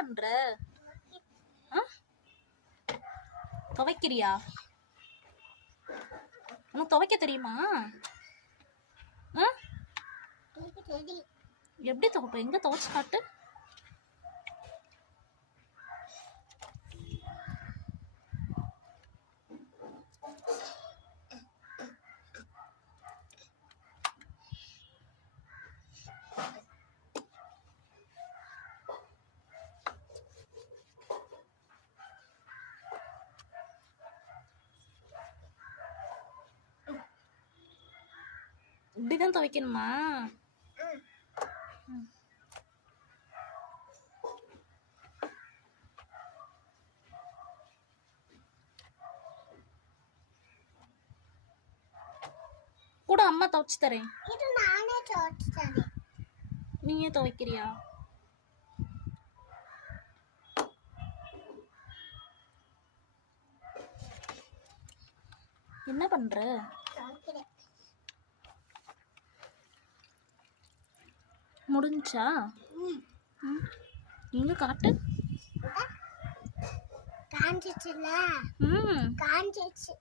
பண்ற? துவைக்கிறியா? உனக்கு துவைக்க தெரியுமா? எப்படி துவைப்ப? எங்க துவைச்சு காட்டு. இப்படிதான் துவைக்கணுமா? கூட அம்மா துவைச்சு தரேன். நீயே துவைக்கிறியா? என்ன பண்ற? முடிஞ்சா? எங்க காட்டு. காஞ்சிச்சுல. காஞ்சிச்சு.